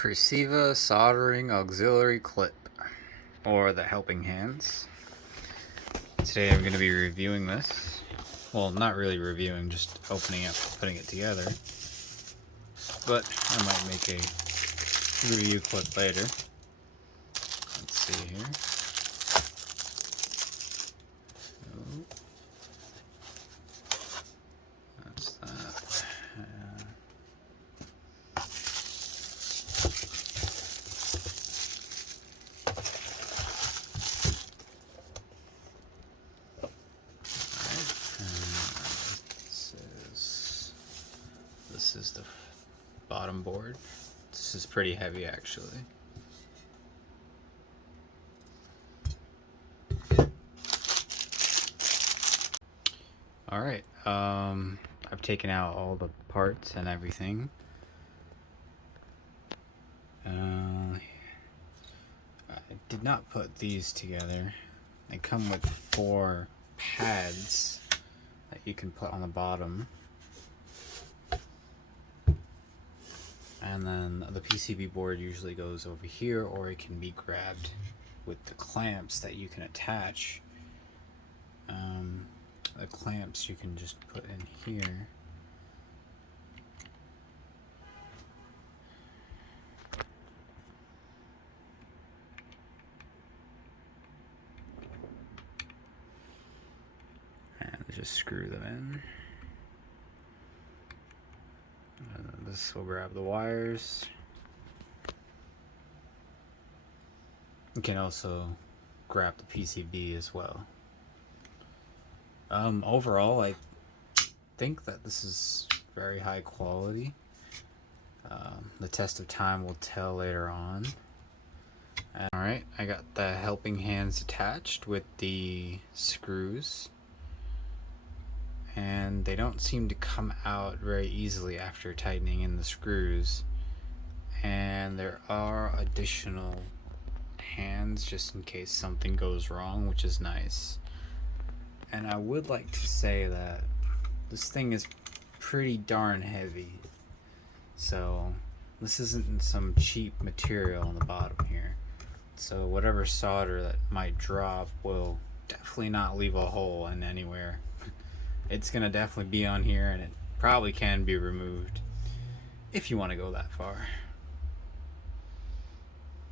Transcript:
Preciva Soldering Auxiliary Clip, or the helping hands. Today I'm going to be reviewing this. Well, not really reviewing, just opening up, putting it together. But I might make a review clip later. Let's see here. Oh, that's that. This is the bottom board. This is pretty heavy actually. Alright, I've taken out all the parts and everything. I did not put these together. They come with 4 pads that you can put on the bottom. And then the PCB board usually goes over here, or it can be grabbed with the clamps that you can attach. The clamps you can just put in here. And just screw them in. This will grab the wires. You can also grab the PCB as well. Overall, I think that this is very high quality. The test of time will tell later on. Alright, I got the helping hands attached with the screws. And they don't seem to come out very easily after tightening in the screws. And there are additional hands just in case something goes wrong, which is nice. And I would like to say that this thing is pretty darn heavy. So this isn't some cheap material on the bottom here. So whatever solder that might drop will definitely not leave a hole in anywhere. It's gonna definitely be on here, and it probably can be removed if you want to go that far.